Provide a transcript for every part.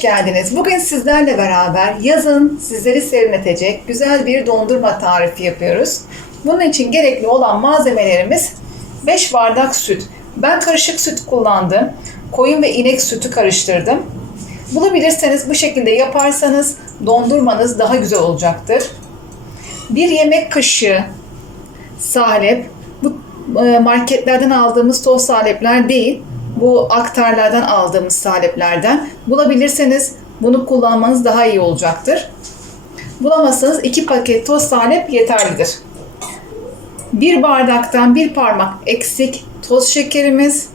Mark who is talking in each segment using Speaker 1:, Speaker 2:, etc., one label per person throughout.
Speaker 1: Geldiniz. Bugün sizlerle beraber yazın sizleri serinletecek güzel bir dondurma tarifi yapıyoruz. Bunun için gerekli olan malzemelerimiz 5 bardak süt. Ben karışık süt kullandım. Koyun ve inek sütü karıştırdım. Bulabilirseniz bu şekilde yaparsanız dondurmanız daha güzel olacaktır. Bir yemek kaşığı salep. Bu e, marketlerden aldığımız toz salepler değil. Bu aktarlardan aldığımız saleplerden. Bulabilirseniz bunu kullanmanız daha iyi olacaktır. Bulamazsanız 2 paket toz salep yeterlidir. Bir bardaktan bir parmak eksik toz şekerimiz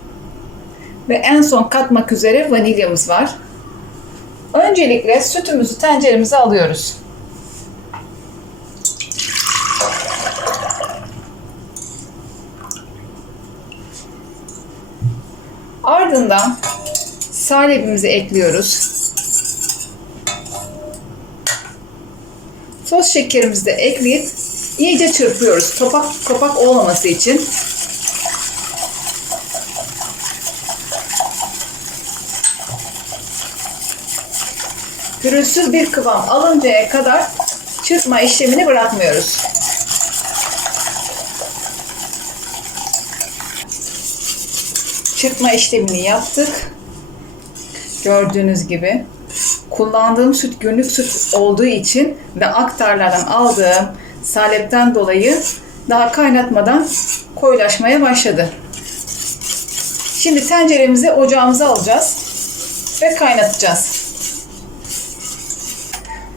Speaker 1: ve en son katmak üzere vanilyamız var. Öncelikle sütümüzü tenceremize alıyoruz. Ardından salebimizi ekliyoruz. Toz şekerimizi de ekleyip iyice çırpıyoruz. Topak kapak olmaması için. Pürüzsüz bir kıvam alıncaya kadar çırpma işlemini bırakmıyoruz. Çırpma işlemini yaptık. Gördüğünüz gibi. Kullandığım süt günlük süt olduğu için ve aktarlardan aldığım salepten dolayı daha kaynatmadan koyulaşmaya başladı. Şimdi tenceremizi ocağımıza alacağız ve kaynatacağız.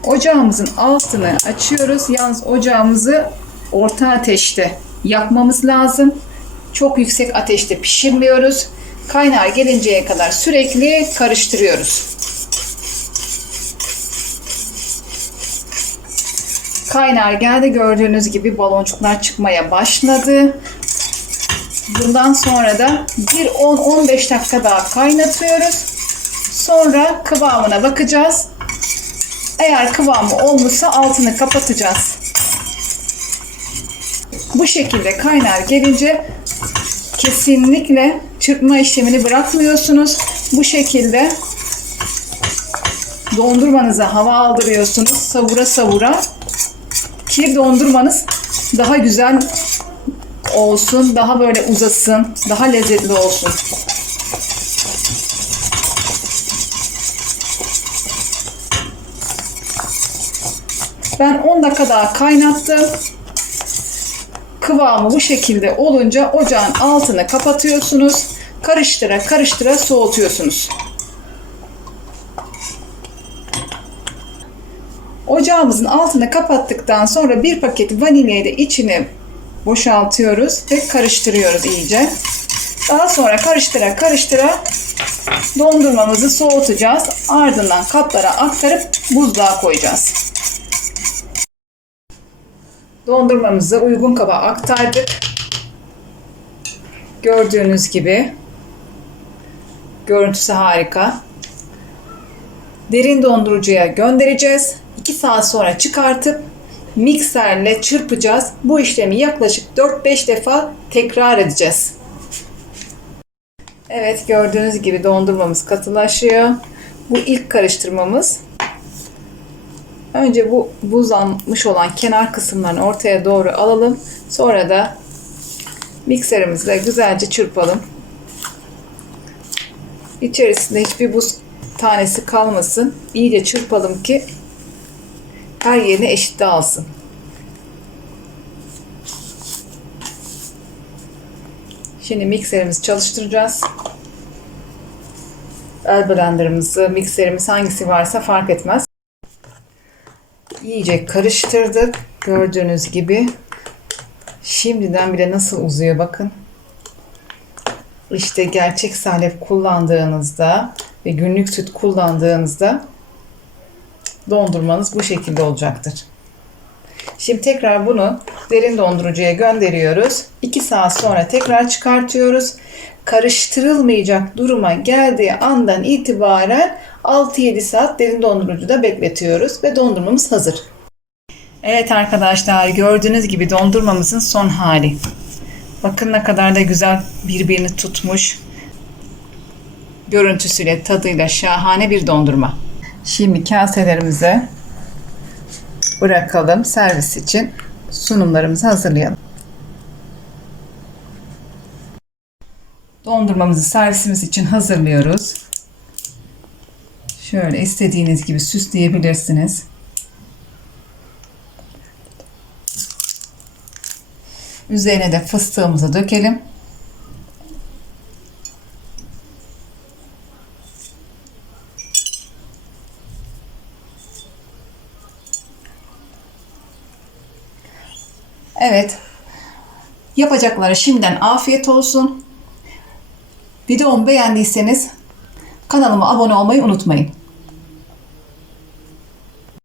Speaker 1: Ocağımızın altını açıyoruz. Yalnız ocağımızı orta ateşte yakmamız lazım. Çok yüksek ateşte pişirmiyoruz. Kaynar gelinceye kadar sürekli karıştırıyoruz. Kaynar geldi gördüğünüz gibi baloncuklar çıkmaya başladı. Bundan sonra da bir 10-15 dakika daha kaynatıyoruz. Sonra kıvamına bakacağız. Eğer kıvamı olmuşsa altını kapatacağız. Bu şekilde kaynar gelince kesinlikle çırpma işlemini bırakmıyorsunuz. Bu şekilde dondurmanıza hava aldırıyorsunuz. Savura savura ki dondurmanız daha güzel olsun, daha böyle uzasın, daha lezzetli olsun. Ben 10 dakika daha kaynattım. Kıvamı bu şekilde olunca ocağın altını kapatıyorsunuz. Karıştıra karıştıra soğutuyorsunuz. Ocağımızın altını kapattıktan sonra bir paket vanilyayı da içine boşaltıyoruz ve karıştırıyoruz iyice. Daha sonra karıştıra karıştıra dondurmamızı soğutacağız. Ardından kaplara aktarıp buzluğa koyacağız. Dondurmamızı uygun kaba aktardık. Gördüğünüz gibi görüntüsü harika. Derin dondurucuya göndereceğiz. 2 saat sonra çıkartıp mikserle çırpacağız. Bu işlemi yaklaşık 4-5 defa tekrar edeceğiz. Evet gördüğünüz gibi dondurmamız katılaşıyor. Bu ilk karıştırmamız. Önce bu buzlanmış olan kenar kısımlarını ortaya doğru alalım. Sonra da mikserimizle güzelce çırpalım. İçerisinde hiçbir buz tanesi kalmasın. İyice çırpalım ki her yerine eşit dağılsın. Şimdi mikserimizi çalıştıracağız. El blenderımızı, mikserimiz hangisi varsa fark etmez. İyice karıştırdık. Gördüğünüz gibi. Şimdiden bile nasıl uzuyor bakın. İşte gerçek salep kullandığınızda ve günlük süt kullandığınızda dondurmanız bu şekilde olacaktır. Şimdi tekrar bunu derin dondurucuya gönderiyoruz. 2 saat sonra tekrar çıkartıyoruz. Karıştırılmayacak duruma geldiği andan itibaren 6-7 saat derin dondurucuda bekletiyoruz ve dondurmamız hazır. Evet arkadaşlar gördüğünüz gibi dondurmamızın son hali. Bakın ne kadar da güzel birbirini tutmuş. görüntüsüyle, tadıyla şahane bir dondurma. Şimdi kaselerimize bırakalım servis için sunumlarımızı hazırlayalım. Dondurmamızı servisimiz için hazırlıyoruz. Şöyle istediğiniz gibi süsleyebilirsiniz. Üzerine de fıstığımızı dökelim. Evet. Yapacaklara şimdiden afiyet olsun. Videomu beğendiyseniz kanalıma abone olmayı unutmayın.